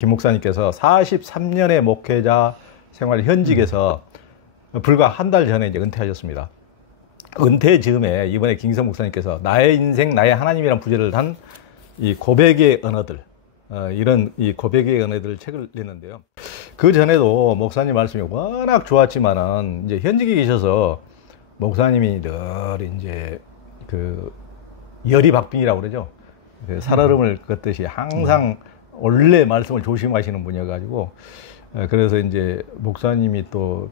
김 목사님께서 43년의 목회자 생활 현직에서 불과 한 달 전에 이제 은퇴하셨습니다. 은퇴 즈음에 이번에 김기성 목사님께서 나의 인생, 나의 하나님이란 부제를 단 이 고백의 언어들, 이런 이 고백의 언어들 책을 냈는데요. 그 전에도 목사님 말씀이 워낙 좋았지만은 이제 현직에 계셔서 목사님이 늘 이제 그 열이박빙이라고 그러죠. 그 살얼음을 긋듯이 항상 원래 말씀을 조심하시는 분이어가지고, 그래서 이제 목사님이 또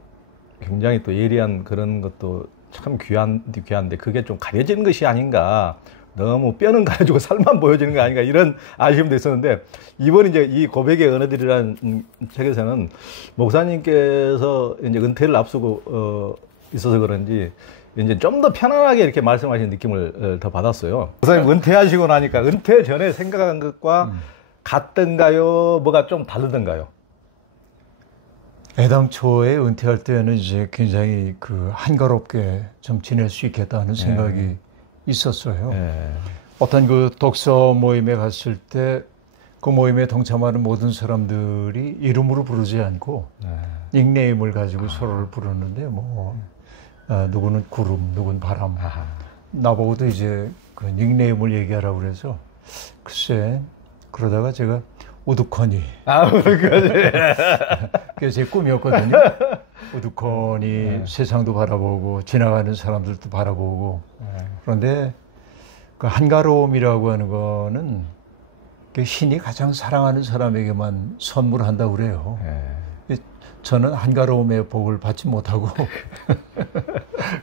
굉장히 또 예리한 그런 것도 참 귀한데 그게 좀 가려지는 것이 아닌가, 너무 뼈는 가려지고 살만 보여지는 거 아닌가, 이런 아쉬움도 있었는데, 이번 이제 이 고백의 언어들이라는 책에서는 목사님께서 이제 은퇴를 앞두고 있어서 그런지 이제 좀 더 편안하게 이렇게 말씀하시는 느낌을 더 받았어요. 목사님 은퇴하시고 나니까 은퇴 전에 생각한 것과 같던가요? 뭐가 좀 다르던가요? 애당초에 은퇴할 때는 이제 굉장히 그 한가롭게 좀 지낼 수 있겠다는 생각이 있었어요. 어떤 그 독서 모임에 갔을 때 그 모임에 동참하는 모든 사람들이 이름으로 부르지 않고 닉네임을 가지고 서로를 부르는데, 뭐 누구는 구름, 누구는 바람. 나보고도 이제 그 닉네임을 얘기하라고 그래서 글쎄, 그러다가 제가 우두커니. 그게 제 꿈이었거든요. 우두커니, 세상도 바라보고 지나가는 사람들도 바라보고. 그런데 그 한가로움이라고 하는 거는 신이 가장 사랑하는 사람에게만 선물한다고 그래요. 저는 한가로움의 복을 받지 못하고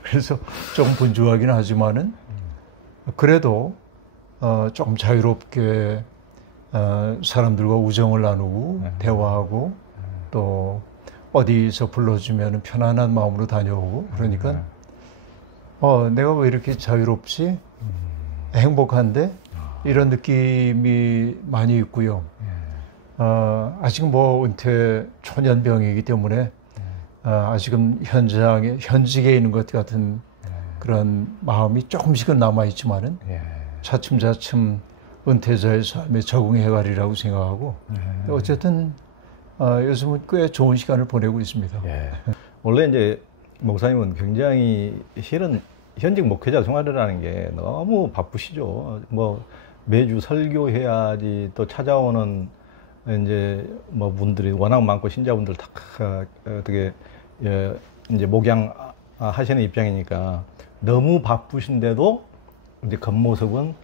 그래서 조금 분주하긴 하지만은 그래도 조금 자유롭게 사람들과 우정을 나누고 대화하고 또 어디서 불러주면 편안한 마음으로 다녀오고, 그러니까 내가 왜 이렇게 자유롭지? 행복한데? 이런 느낌이 많이 있고요. 아직 뭐 은퇴 초년병이기 때문에 아직은 현직에 있는 것 같은 그런 마음이 조금씩은 남아있지만은 차츰차츰 은퇴자의 삶에 적응해 가리라고 생각하고, 어쨌든 요즘은 꽤 좋은 시간을 보내고 있습니다. 원래 이제 목사님은 굉장히 실은 현직 목회자 생활이라는 게 너무 바쁘시죠. 뭐 매주 설교해야지, 또 찾아오는 이제 뭐 분들이 워낙 많고 신자분들 다 어떻게 이제 목양하시는 입장이니까 너무 바쁘신데도 이제 겉모습은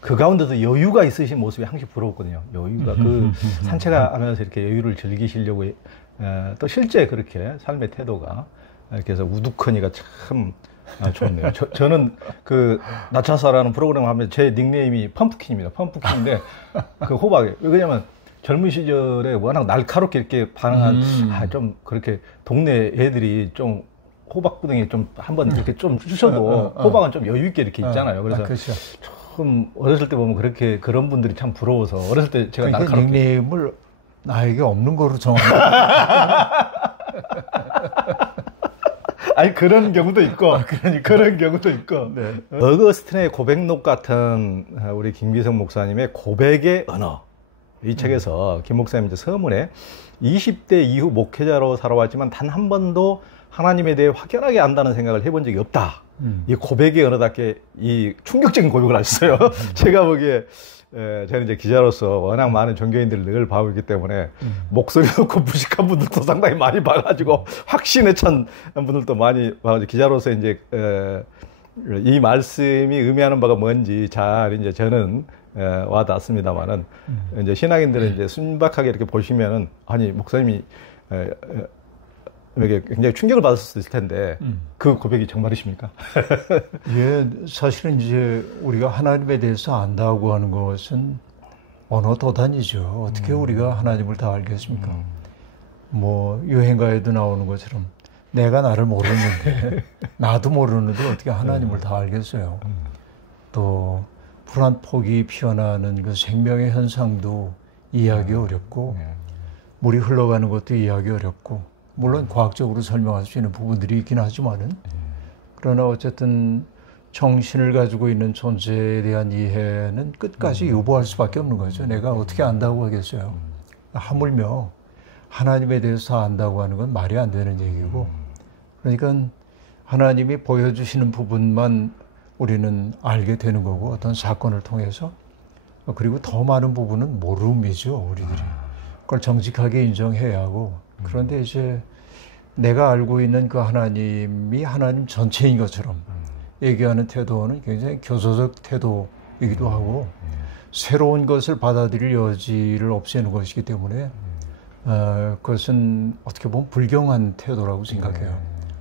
그 가운데도 여유가 있으신 모습이 항상 부러웠거든요. 여유가 그 산책하면서 이렇게 여유를 즐기시려고, 또 실제 그렇게 삶의 태도가 이렇게 해서 우두커니가 참 좋네요. 저는 그 나차사라는 프로그램 하면 제 닉네임이 펌프킨입니다. 펌프킨인데 그 호박에, 왜냐면 젊은 시절에 워낙 날카롭게 이렇게 반응한 좀 그렇게 동네 애들이 좀 호박구덩이 좀 한번 이렇게 좀 주셔도 호박은 좀 여유 있게 이렇게 있잖아요. 그래서 그렇죠. 조금 어렸을 때 보면 그렇게 그런 분들이 참 부러워서 어렸을 때 제가 그러니까 날카롭게 닉네임을 나에게 없는 거로 정합니다. 아니 그런 경우도 있고, 그런 경우도 있고. 어거스틴의 고백록 같은 우리 김기성 목사님의 고백의 언어, 이 책에서 김 목사님 이제 서문에 20대 이후 목회자로 살아왔지만 단 한 번도 하나님에 대해 확연하게 안다는 생각을 해본 적이 없다. 이 고백의 언어답게 이 충격적인 고백을 하셨어요. 제가 보기에 저는 이제 기자로서 워낙 많은 종교인들을 늘 봐오기 있기 때문에 목소리 놓고 무식한 분들도 상당히 많이 봐가지고 확신에 찬 분들도 많이 봐가지고, 기자로서 이제 이 말씀이 의미하는 바가 뭔지 잘 이제 저는 와닿습니다만은, 이제 신앙인들은 이제 순박하게 이렇게 보시면은, 아니 목사님이 이게 굉장히 충격을 받을 수도 있을 텐데 그 고백이 정말이십니까? 예, 사실은 이제 우리가 하나님에 대해서 안다고 하는 것은 언어 도단이죠. 어떻게 우리가 하나님을 다 알겠습니까? 뭐 유행가에도 나오는 것처럼 내가 나를 모르는데 나도 모르는데 어떻게 하나님을 다 알겠어요. 또 풀 한 폭이 피어나는 그 생명의 현상도 이해하기 어렵고, 물이 흘러가는 것도 이해하기 어렵고, 물론 과학적으로 설명할 수 있는 부분들이 있긴 하지만은, 그러나 어쨌든 정신을 가지고 있는 존재에 대한 이해는 끝까지 유보할 수밖에 없는 거죠. 내가 어떻게 안다고 하겠어요. 하물며 하나님에 대해서 안다고 하는 건 말이 안 되는 얘기고, 그러니까 하나님이 보여주시는 부분만 우리는 알게 되는 거고, 어떤 사건을 통해서. 그리고 더 많은 부분은 모름이죠, 우리들이. 그걸 정직하게 인정해야 하고. 그런데 이제 내가 알고 있는 그 하나님이 하나님 전체인 것처럼 얘기하는 태도는 굉장히 교조적 태도이기도 하고, 새로운 것을 받아들일 여지를 없애는 것이기 때문에 그것은 어떻게 보면 불경한 태도라고 생각해요.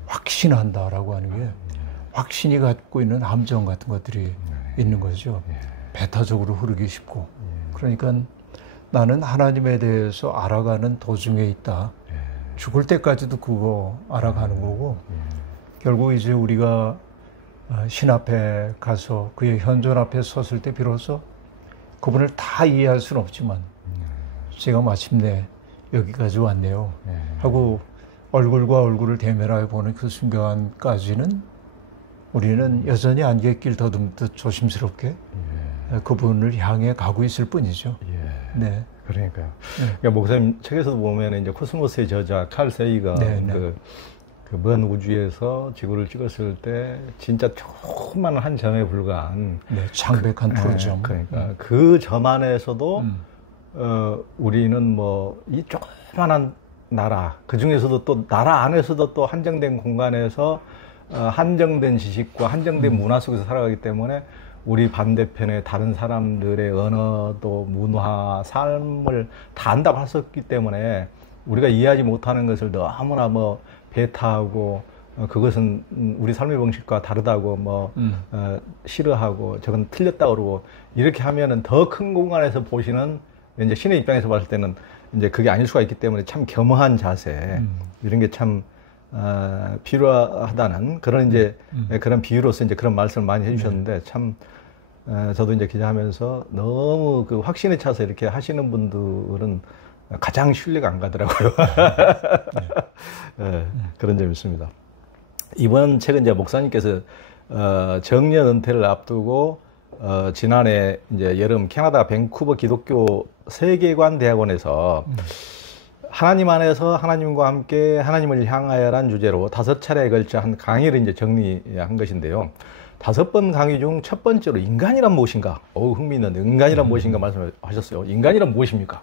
확신한다라고 하는 게 확신이 갖고 있는 함정 같은 것들이 있는 거죠. 배타적으로 흐르기 쉽고. 그러니까 나는 하나님에 대해서 알아가는 도중에 있다. 죽을 때까지도 그거 알아가는 거고, 결국 이제 우리가 신 앞에 가서 그의 현존 앞에 섰을 때 비로소 그분을 다 이해할 수는 없지만 제가 마침내 여기까지 왔네요 하고 얼굴과 얼굴을 대면하여 보는 그 순간까지는 우리는 여전히 안갯길 더듬듯 조심스럽게 그분을 향해 가고 있을 뿐이죠. 네. 그러니까요. 그러니까 목사님 책에서도 보면 이제 코스모스의 저자 칼 세이가 그 먼 우주에서 지구를 찍었을 때 진짜 조그마한 한 점에 불과한 창백한 푸르점. 그러니까 그 점 안에서도 우리는 뭐 이 조그마한 나라, 그 중에서도 또 나라 안에서도 또 한정된 공간에서 한정된 지식과 한정된 문화 속에서 살아가기 때문에 우리 반대편의 다른 사람들의 언어도 문화, 삶을 다 안다고 했었기 때문에 우리가 이해하지 못하는 것을 너무나 뭐 배타하고 그것은 우리 삶의 방식과 다르다고 싫어하고 저건 틀렸다고 그러고 이렇게 하면은 더 큰 공간에서 보시는 이제 신의 입장에서 봤을 때는 이제 그게 아닐 수가 있기 때문에 참 겸허한 자세 이런 게 참 필요하다는 그런 이제 그런 비유로서 이제 그런 말씀을 많이 해주셨는데 참 저도 이제 기자하면서 너무 그 확신에 차서 이렇게 하시는 분들은 가장 신뢰가 안 가더라고요. 그런 점이 있습니다. 이번 책은 이제 목사님께서 정년 은퇴를 앞두고 지난해 이제 여름 캐나다 밴쿠버 기독교 세계관 대학원에서 하나님 안에서 하나님과 함께 하나님을 향하여란 주제로 5차례에 걸쳐 한 강의를 이제 정리한 것인데요. 5번 강의 중 첫 번째로 인간이란 무엇인가? 흥미있는데 인간이란 무엇인가 말씀하셨어요. 인간이란 무엇입니까?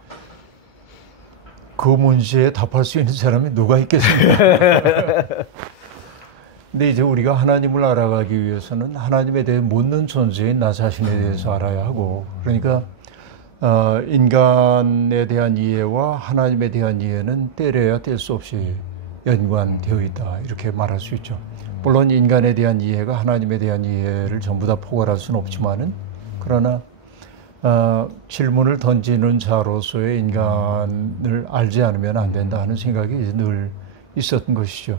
그 문제에 답할 수 있는 사람이 누가 있겠습니까? 근데 이제 우리가 하나님을 알아가기 위해서는 하나님에 대해 묻는 존재인 나 자신에 대해서 알아야 하고, 그러니까 인간에 대한 이해와 하나님에 대한 이해는 때려야 뗄 수 없이 연관되어 있다, 이렇게 말할 수 있죠. 물론 인간에 대한 이해가 하나님에 대한 이해를 전부 다 포괄할 수는 없지만은, 그러나 질문을 던지는 자로서의 인간을 알지 않으면 안 된다 하는 생각이 늘 있었던 것이죠.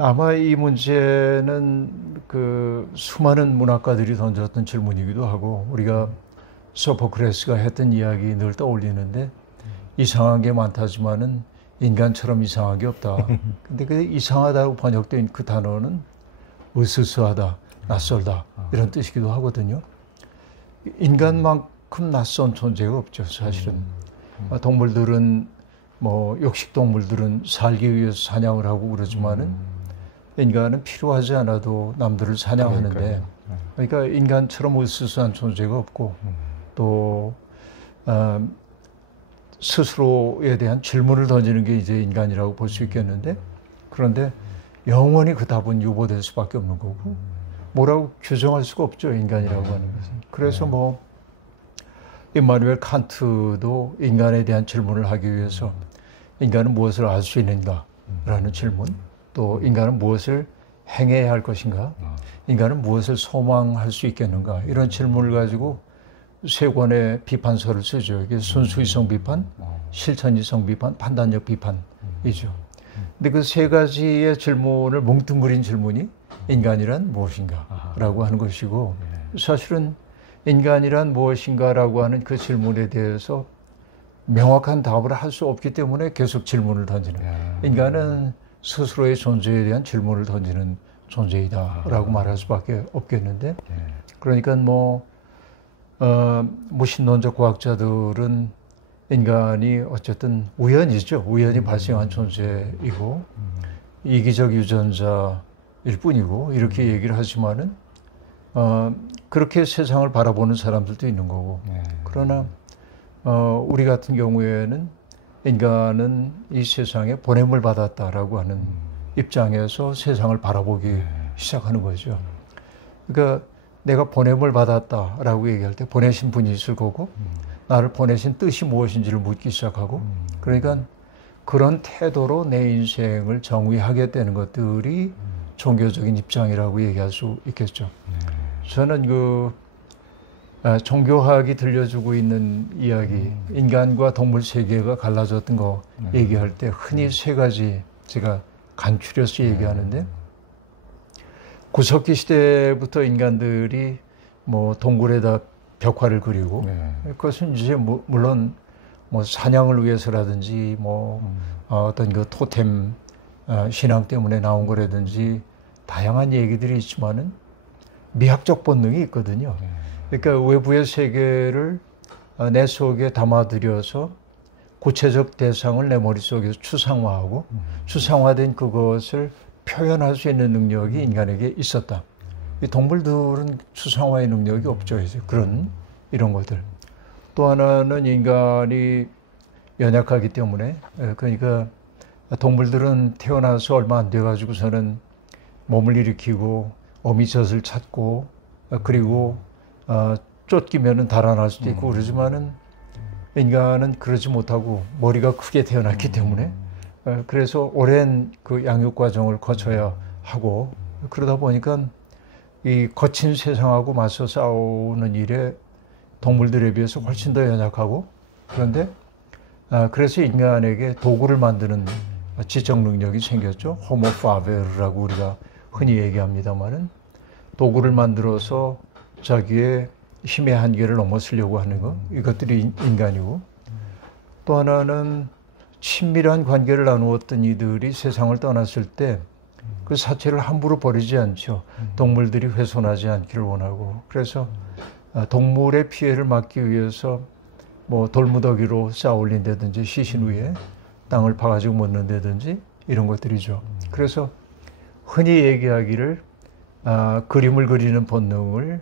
아마 이 문제는 그 수많은 문학가들이 던졌던 질문이기도 하고, 우리가 소포크레스가 했던 이야기 늘 떠올리는데, 이상한 게 많다지만은 인간처럼 이상한 게 없다. 근데 그 이상하다고 번역된 그 단어는 으스스하다, 낯설다 이런 뜻이기도 하거든요. 인간만큼 낯선 존재가 없죠, 사실은. 동물들은 육식 동물들은 살기 위해서 사냥을 하고 그러지만은 인간은 필요하지 않아도 남들을 사냥하는데, 그러니까 인간처럼 으스스한 존재가 없고, 또 스스로에 대한 질문을 던지는 게 이제 인간이라고 볼 수 있겠는데, 그런데 영원히 그 답은 유보될 수밖에 없는 거고, 뭐라고 규정할 수가 없죠, 인간이라고 하는 것은. 그래서 임마누엘 칸트도 인간에 대한 질문을 하기 위해서 인간은 무엇을 알 수 있는가라는 질문, 또 인간은 무엇을 행해야 할 것인가, 인간은 무엇을 소망할 수 있겠는가, 이런 질문을 가지고 3권의 비판서를 쓰죠. 이게 순수이성 비판, 실천이성 비판, 판단력 비판이죠. 근데 그 3가지의 질문을 뭉뚱그린 질문이 인간이란 무엇인가 라고 하는 것이고, 사실은 인간이란 무엇인가라고 하는 그 질문에 대해서 명확한 답을 할 수 없기 때문에 계속 질문을 던지는, 인간은 스스로의 존재에 대한 질문을 던지는 존재이다라고 말할 수밖에 없겠는데, 그러니까 무신론적 과학자들은 인간이 어쨌든 우연이죠. 우연히 발생한 존재이고 이기적 유전자일 뿐이고 이렇게 얘기를 하지만은 그렇게 세상을 바라보는 사람들도 있는 거고. 그러나 우리 같은 경우에는 인간은 이 세상에 보냄을 받았다라고 하는 입장에서 세상을 바라보기 시작하는 거죠. 그러니까 내가 보냄을 받았다라고 얘기할 때 보내신 분이 있을 거고 나를 보내신 뜻이 무엇인지를 묻기 시작하고 그러니까 그런 태도로 내 인생을 정의하게 되는 것들이 종교적인 입장이라고 얘기할 수 있겠죠. 저는 종교학이 들려주고 있는 이야기, 인간과 동물 세계가 갈라졌던 거 얘기할 때 흔히 세 가지 제가 간추려서 얘기하는데 구석기 시대부터 인간들이 뭐 동굴에다 벽화를 그리고 그것은 이제 물론 뭐 사냥을 위해서라든지 어떤 그 토템 신앙 때문에 나온 거라든지 다양한 얘기들이 있지만은 미학적 본능이 있거든요. 그러니까 외부의 세계를 내 속에 담아들여서 구체적 대상을 내 머릿속에서 추상화하고 추상화된 그것을 표현할 수 있는 능력이 인간에게 있었다. 이 동물들은 추상화의 능력이 없죠. 이제 이런 것들. 또 하나는 인간이 연약하기 때문에 그러니까 동물들은 태어나서 얼마 안 돼가지고서는 몸을 일으키고 어미젖을 찾고 그리고 쫓기면은 달아날 수도 있고 그러지만은 인간은 그러지 못하고 머리가 크게 태어났기 때문에 그래서 오랜 그 양육 과정을 거쳐야 하고 그러다 보니까 이 거친 세상하고 맞서 싸우는 일에 동물들에 비해서 훨씬 더 연약하고 그런데 그래서 인간에게 도구를 만드는 지적 능력이 생겼죠. 호모 파베르라고 우리가 흔히 얘기합니다만은 도구를 만들어서 자기의 힘의 한계를 넘어서려고 하는 것 이것들이 인간이고 또 하나는 친밀한 관계를 나누었던 이들이 세상을 떠났을 때 그 사체를 함부로 버리지 않죠. 동물들이 훼손하지 않기를 원하고 그래서 동물의 피해를 막기 위해서 뭐 돌무더기로 쌓아 올린다든지 시신 위에 땅을 파가지고 묻는다든지 이런 것들이죠. 그래서 흔히 얘기하기를 그림을 그리는 본능을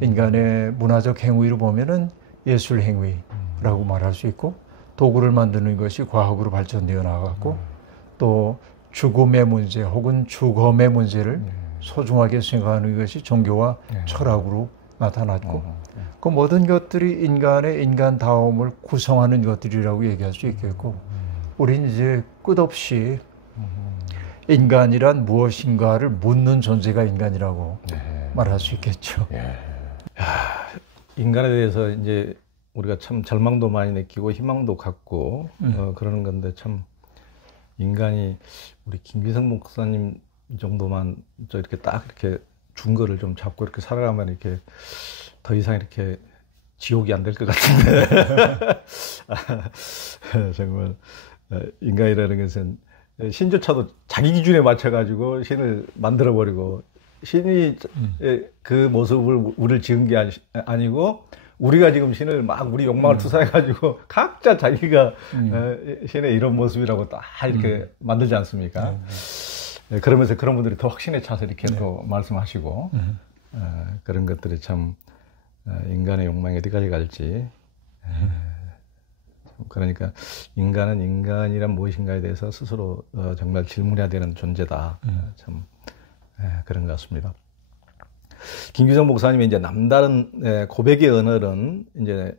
인간의 문화적 행위로 보면은 예술 행위라고 말할 수 있고 도구를 만드는 것이 과학으로 발전되어 나갔고 또 죽음의 문제 혹은 죽음의 문제를 소중하게 생각하는 것이 종교와 철학으로 나타났고 그 모든 것들이 인간의 인간다움을 구성하는 것들이라고 얘기할 수 있겠고 우리는 이제 끝없이 인간이란 무엇인가를 묻는 존재가 인간이라고 말할 수 있겠죠. 인간에 대해서 이제 우리가 참 절망도 많이 느끼고 희망도 갖고 그러는 건데 참 인간이 우리 김기성 목사님 정도만 이렇게 딱 이렇게 준거를 좀 잡고 이렇게 살아가면 이렇게 더 이상 이렇게 지옥이 안 될 것 같은데 정말 인간이라는 것은 신조차도 자기 기준에 맞춰가지고 신을 만들어버리고 신이 그 모습을 우리를 지은 게 아니고 우리가 지금 신을 막 우리 욕망을 투사해가지고 각자 자기가 신의 이런 모습이라고 딱 이렇게 만들지 않습니까? 그러면서 그런 분들이 더 확신에 차서 이렇게 또 말씀하시고 그런 것들이 참 인간의 욕망이 어디까지 갈지 그러니까 인간은 인간이란 무엇인가에 대해서 스스로 정말 질문해야 되는 존재다. 참 그런 것 같습니다. 김기성 목사님이 이제 남다른 고백의 언어는 이제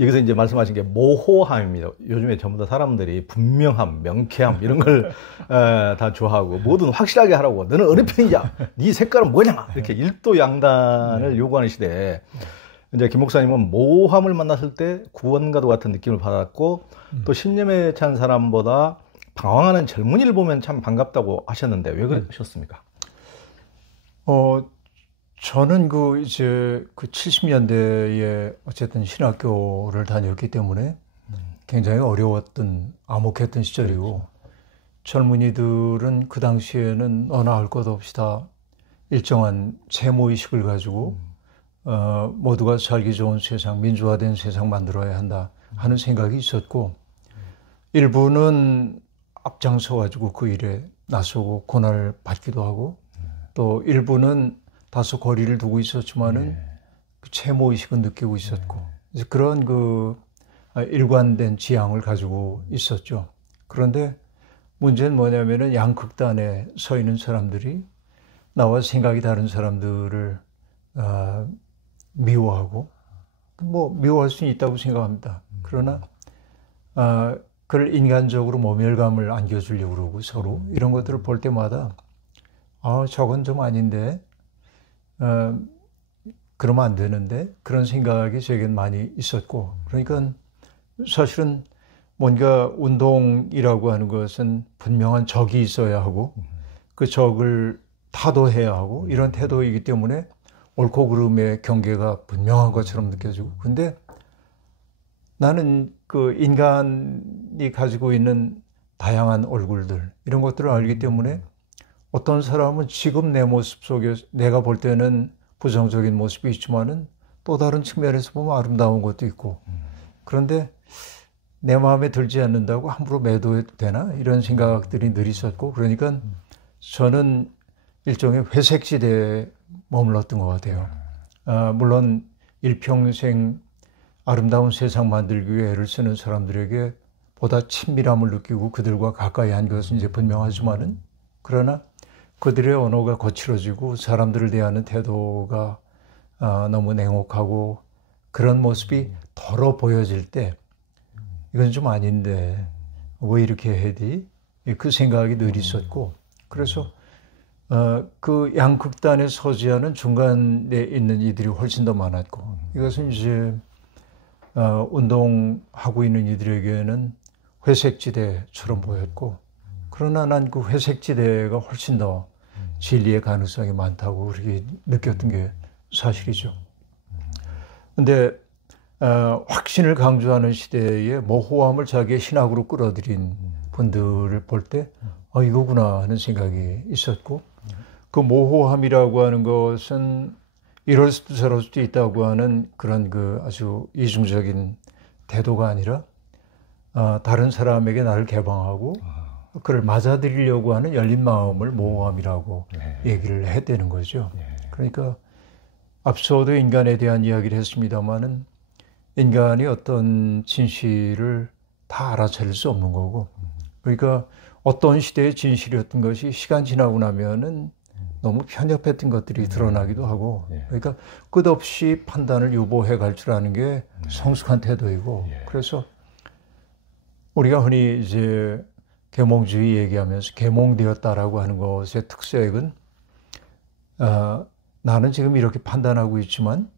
여기서 이제 말씀하신 게 모호함입니다. 요즘에 전부 다 사람들이 분명함, 명쾌함 이런 걸 다 좋아하고 뭐든 확실하게 하라고 너는 어느 편이냐, 네 색깔은 뭐냐 이렇게 일도양단을 요구하는 시대에 이제 김 목사님은 모호함을 만났을 때 구원과도 같은 느낌을 받았고 또 신념에 찬 사람보다 방황하는 젊은이를 보면 참 반갑다고 하셨는데 왜 그러셨습니까? 저는 이제 70년대에 어쨌든 신학교를 다녔기 때문에 굉장히 어려웠던, 암묵했던 시절이고, 젊은이들은 그 당시에는 너나 할 것 없이 다 일정한 세모의식을 가지고, 모두가 살기 좋은 세상, 민주화된 세상 만들어야 한다. 하는 생각이 있었고, 일부는 앞장서가지고 그 일에 나서고 고난을 받기도 하고, 또 일부는 다소 거리를 두고 있었지만은 그 채무의식은 느끼고 있었고, 그래서 그런 그 일관된 지향을 가지고 있었죠. 그런데 문제는 뭐냐면은 양극단에 서 있는 사람들이 나와 생각이 다른 사람들을 미워하고, 뭐 미워할 수는 있다고 생각합니다. 그러나 그걸 인간적으로 모멸감을 안겨주려고 그러고 서로 이런 것들을 볼 때마다 저건 좀 아닌데, 그러면 안 되는데, 그런 생각이 제겐 많이 있었고, 그러니까 사실은 뭔가 운동이라고 하는 것은 분명한 적이 있어야 하고, 그 적을 타도해야 하고, 이런 태도이기 때문에 옳고 그름의 경계가 분명한 것처럼 느껴지고, 근데 나는 그 인간이 가지고 있는 다양한 얼굴들, 이런 것들을 알기 때문에 어떤 사람은 지금 내 모습 속에 내가 볼 때는 부정적인 모습이 있지만은 또 다른 측면에서 보면 아름다운 것도 있고, 그런데 내 마음에 들지 않는다고 함부로 매도해도 되나? 이런 생각들이 늘 있었고, 그러니까 저는 일종의 회색지대에 머물렀던 것 같아요. 물론 일평생 아름다운 세상 만들기 위해 애를 쓰는 사람들에게 보다 친밀함을 느끼고 그들과 가까이 한 것은 이제 분명하지만은, 그러나 그들의 언어가 거칠어지고 사람들을 대하는 태도가 너무 냉혹하고 그런 모습이 덜어 보여질 때 이건 좀 아닌데 왜 이렇게 해야 돼? 그 생각이 늘 있었고, 그래서 그 양극단에 서지 않은 중간에 있는 이들이 훨씬 더 많았고, 이것은 이제 운동하고 있는 이들에게는 회색지대처럼 보였고, 그러나 난 그 회색지대가 훨씬 더 진리의 가능성이 많다고 그렇게 느꼈던 게 사실이죠. 근데 확신을 강조하는 시대에 모호함을 자기의 신학으로 끌어들인 분들을 볼 때 이거구나 하는 생각이 있었고, 그 모호함이라고 하는 것은 이럴 수도 저럴 수도 있다고 하는 그런 그 아주 이중적인 태도가 아니라 다른 사람에게 나를 개방하고 그를 맞아들이려고 하는 열린 마음을 모호함이라고 얘기를 해대는 거죠. 그러니까 앞서도 인간에 대한 이야기를 했습니다마는 인간이 어떤 진실을 다 알아차릴 수 없는 거고, 그러니까 어떤 시대의 진실이었던 것이 시간 지나고 나면은 너무 편협했던 것들이 드러나기도 하고, 그러니까 끝없이 판단을 유보해 갈 줄 아는 게 성숙한 태도이고, 그래서 우리가 흔히 이제 계몽주의 얘기하면서 계몽되었다라고 하는 것의 특색은 나는 지금 이렇게 판단하고 있지만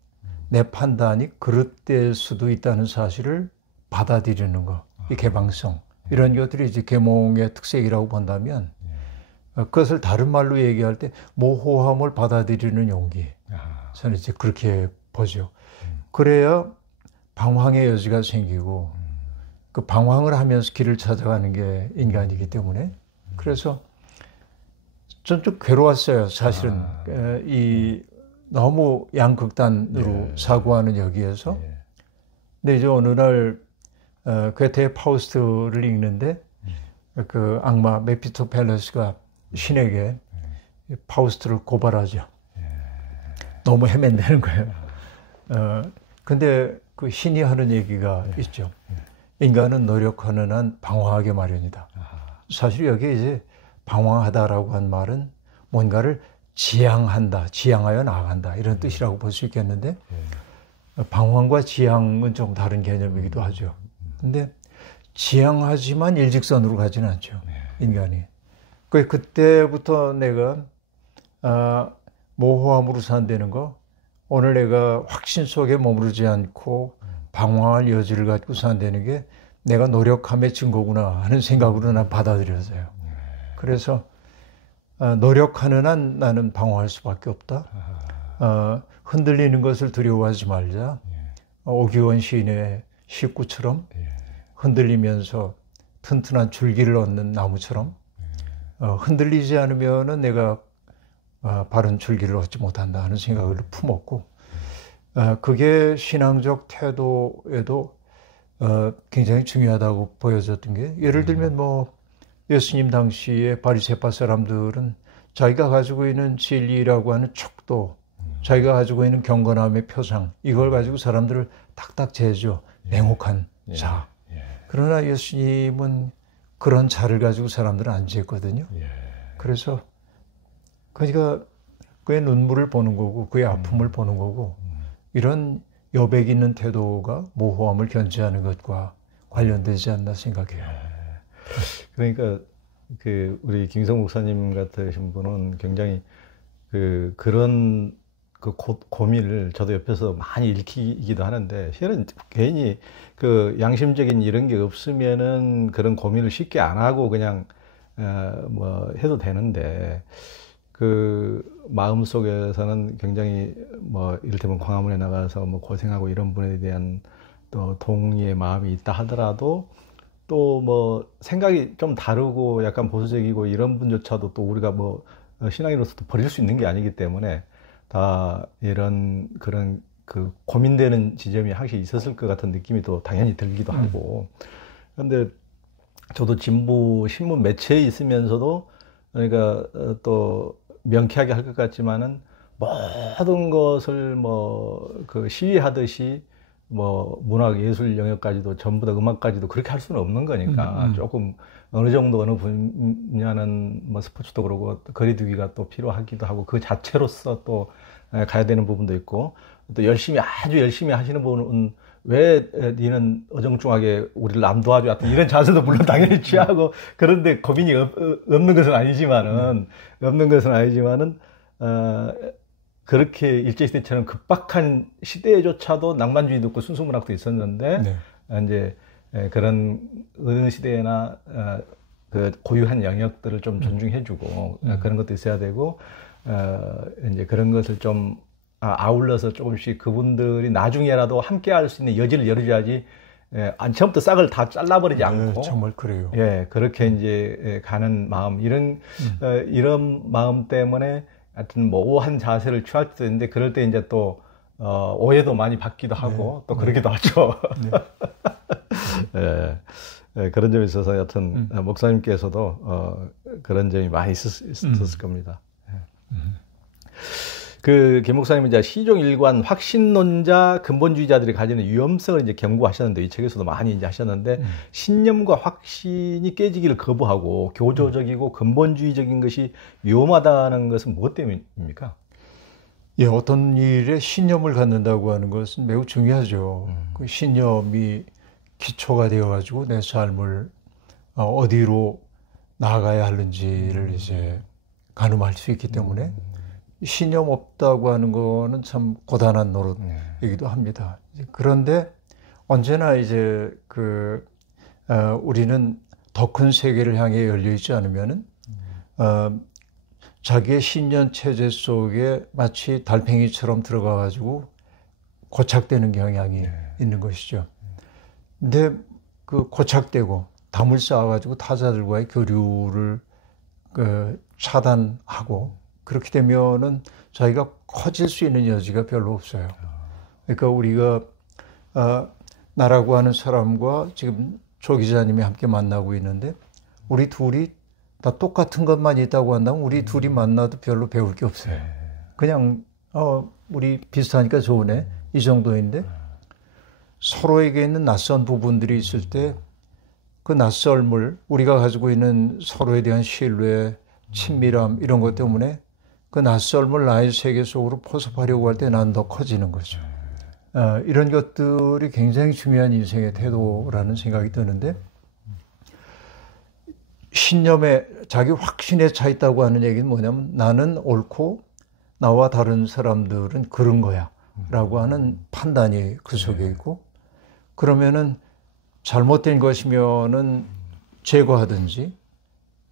내 판단이 그릇될 수도 있다는 사실을 받아들이는 것, 이 개방성, 이런 것들이 이제 계몽의 특색이라고 본다면, 그것을 다른 말로 얘기할 때 모호함을 받아들이는 용기, 저는 이제 그렇게 보죠. 그래야 방황의 여지가 생기고 그 방황을 하면서 길을 찾아가는 게 인간이기 때문에, 그래서 전 좀 괴로웠어요, 사실은. 이 너무 양극단으로 사고하는 여기에서. 근데 이제 어느 날 괴테의 파우스트를 읽는데 그 악마 메피스토펠레스가 신에게 파우스트를 고발하죠. 너무 헤맨다는 거예요. 근데 그 신이 하는 얘기가 있죠. 인간은 노력하는 한 방황하게 마련이다. 사실 여기 이제 방황하다라고 한 말은 뭔가를 지향한다, 지향하여 나아간다, 이런 뜻이라고 볼 수 있겠는데, 방황과 지향은 좀 다른 개념이기도 하죠. 근데 지향하지만 일직선으로 가지는 않죠, 인간이. 그때부터 내가 모호함으로 산다는 거, 오늘 내가 확신 속에 머무르지 않고 방황할 여지를 갖고 산다는 게 내가 노력함의 증거구나 하는 생각으로 난 받아들여서요. 그래서 노력하는 한 나는 방황할 수밖에 없다. 흔들리는 것을 두려워하지 말자. 오기원 시인의 시구처럼 흔들리면서 튼튼한 줄기를 얻는 나무처럼 흔들리지 않으면은 내가 바른 줄기를 얻지 못한다 하는 생각을 품었고, 그게 신앙적 태도에도 굉장히 중요하다고 보여졌던 게 예를 들면 뭐 예수님 당시에 바리새파 사람들은 자기가 가지고 있는 진리라고 하는 척도 자기가 가지고 있는 경건함의 표상 이걸 가지고 사람들을 딱딱 재죠. 냉혹한 자. 그러나 예수님은 그런 자를 가지고 사람들을 안 재거든요. 그래서 그러니까 그의 눈물을 보는 거고 그의 아픔을 보는 거고 이런 여백 있는 태도가 모호함을 견지하는 것과 관련되지 않나 생각해요. 그러니까 우리 김기성 목사님 같으신 분은 굉장히 그런 고민을 저도 옆에서 많이 읽히기도 하는데 실은 괜히 양심적인 이런 게 없으면은 그런 고민을 쉽게 안 하고 그냥 뭐 해도 되는데 마음 속에서는 굉장히 뭐 이를테면 광화문에 나가서 뭐 고생하고 이런 분에 대한 또 동의의 마음이 있다 하더라도 또 뭐 생각이 좀 다르고 약간 보수적이고 이런 분조차도 또 우리가 뭐 신앙인으로서도 버릴 수 있는 게 아니기 때문에 다 이런 그런 고민되는 지점이 확실히 있었을 것 같은 느낌이 또 당연히 들기도 하고. 그런데 저도 진보 신문 매체에 있으면서도 그러니까 또 명쾌하게 할 것 같지만은 모든 것을 뭐 시위하듯이 뭐 문학 예술 영역까지도 전부 다 음악까지도 그렇게 할 수는 없는 거니까 조금 어느 정도 어느 분야는 뭐 스포츠도 그러고 거리두기가 또 필요하기도 하고 그 자체로서 또 가야 되는 부분도 있고 또 아주 열심히 하시는 분은 왜 니는 어정쩡하게 우리를 안 도와줘? 하여튼 이런 자세도 물론 당연히 취하고 그런데 고민이 없는 것은 아니지만은 그렇게 일제시대처럼 급박한 시대에조차도 낭만주의도 있고 순수문학도 있었는데 이제 그런 어느 시대나 고유한 영역들을 좀 존중해주고 그런 것도 있어야 되고 이제 그런 것을 좀 아울러서 조금씩 그분들이 나중에라도 함께 할 수 있는 여지를 열어줘야지 처음부터 싹을 다 잘라버리지 않고 정말 그래요. 그렇게 이제 가는 마음 이런 마음 때문에 하여튼 모호한 자세를 취할 수도 있는데 그럴 때 이제 또 오해도 많이 받기도 하고 또 그러기도 하죠. 그런 점에 있어서 여튼 목사님께서도 그런 점이 많이 있었을 겁니다. 김 목사님은 이제 시종일관 확신론자 근본주의자들이 가지는 위험성을 이제 경고하셨는데 이 책에서도 많이 이제 하셨는데 신념과 확신이 깨지기를 거부하고 교조적이고 근본주의적인 것이 위험하다는 것은 무엇 때문입니까? 어떤 일에 신념을 갖는다고 하는 것은 매우 중요하죠. 그 신념이 기초가 되어가지고 내 삶을 어디로 나아가야 하는지를 이제 가늠할 수 있기 때문에 신념 없다고 하는 거는 참 고단한 노릇이기도 합니다. 그런데 언제나 이제 우리는 더 큰 세계를 향해 열려 있지 않으면은 자기의 신념 체제 속에 마치 달팽이처럼 들어가 가지고 고착되는 경향이 있는 것이죠. 근데 고착되고 담을 쌓아 가지고 타자들과의 교류를 차단하고 그렇게 되면은 자기가 커질 수 있는 여지가 별로 없어요. 그러니까 우리가 나라고 하는 사람과 지금 조 기자님이 함께 만나고 있는데 우리 둘이 다 똑같은 것만 있다고 한다면 우리 둘이 만나도 별로 배울 게 없어요. 그냥 우리 비슷하니까 좋으네 이 정도인데 서로에게 있는 낯선 부분들이 있을 때 그 낯설물 우리가 가지고 있는 서로에 대한 신뢰, 친밀함 이런 것 때문에 그 낯설물 나의 세계 속으로 포섭하려고 할 때 난 더 커지는 거죠. 이런 것들이 굉장히 중요한 인생의 태도라는 생각이 드는데 신념에 자기 확신에 차 있다고 하는 얘기는 뭐냐면 나는 옳고 나와 다른 사람들은 그런 거야 라고 하는 판단이 그 속에 있고 그러면은 잘못된 것이면은 제거하든지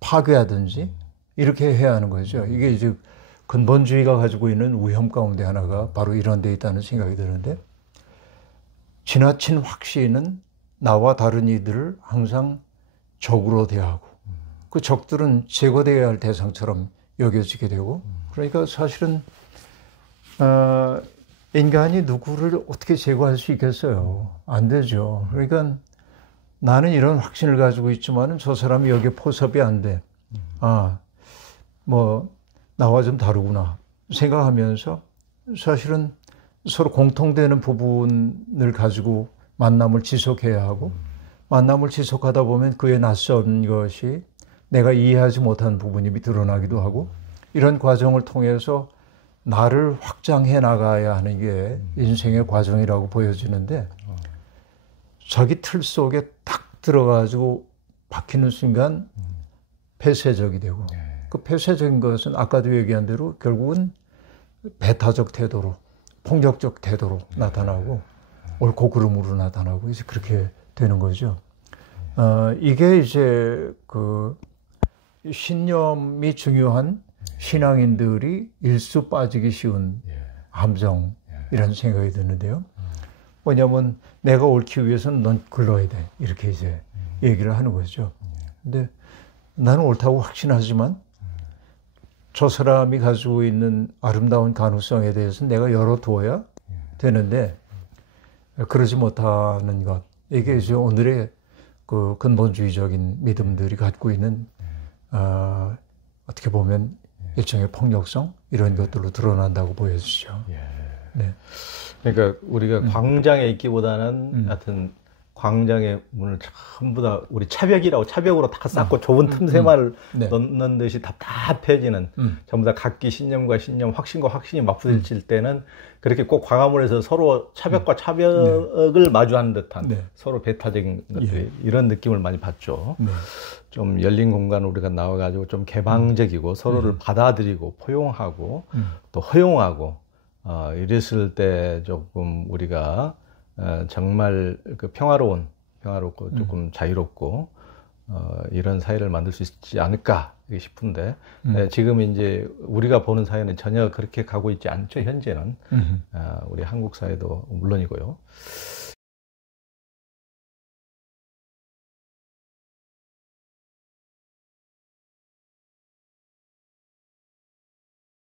파괴하든지 이렇게 해야 하는 거죠. 이게 이제 근본주의가 가지고 있는 위험 가운데 하나가 바로 이런 데 있다는 생각이 드는데 지나친 확신은 나와 다른 이들을 항상 적으로 대하고 그 적들은 제거되어야 할 대상처럼 여겨지게 되고 그러니까 사실은 인간이 누구를 어떻게 제거할 수 있겠어요? 안 되죠. 그러니까 나는 이런 확신을 가지고 있지만은 저 사람이 여기에 포섭이 안 돼. 아, 뭐 나와 좀 다르구나 생각하면서 사실은 서로 공통되는 부분을 가지고 만남을 지속해야 하고 만남을 지속하다 보면 그에 낯선 것이 내가 이해하지 못한 부분이 드러나기도 하고 이런 과정을 통해서 나를 확장해 나가야 하는 게 인생의 과정이라고 보여지는데 자기 틀 속에 딱 들어가지고 박히는 순간 폐쇄적이 되고 그 폐쇄적인 것은 아까도 얘기한 대로 결국은 배타적 태도로 폭력적 태도로 나타나고 옳고 그름으로 나타나고 이제 그렇게 되는 거죠. 이게 이제 그 신념이 중요한 신앙인들이 일수 빠지기 쉬운 함정이라는 생각이 드는데요. 뭐냐면 내가 옳기 위해서는 넌 글러야 돼. 이렇게 이제 얘기를 하는 거죠. 근데 나는 옳다고 확신하지만 저 사람이 가지고 있는 아름다운 가능성에 대해서는 내가 열어두어야 되는데 그러지 못하는 것. 이게 이제 오늘의 그 근본주의적인 믿음들이 갖고 있는 어떻게 보면 일종의 폭력성 이런 것들로 드러난다고 보여지죠. 네. 그러니까 우리가 광장에 있기보다는 하여튼 광장의 문을 전부 다 우리 차벽으로 다 쌓고 좁은 틈새만을 넣는 듯이 답답해지는 전부 다 각기 신념과 신념, 확신과 확신이 맞부딪힐 때는 그렇게 꼭 광화문에서 서로 차벽과 차벽을 마주하는 듯한 서로 배타적인 것들이 이런 느낌을 많이 받죠. 좀 열린 공간을 우리가 나와가지고 좀 개방적이고 서로를 받아들이고 포용하고 또 허용하고 이랬을 때 조금 우리가 정말 그 평화롭고 조금 자유롭고 이런 사회를 만들 수 있지 않을까 싶은데 지금 이제 우리가 보는 사회는 전혀 그렇게 가고 있지 않죠. 현재는 우리 한국 사회도 물론이고요.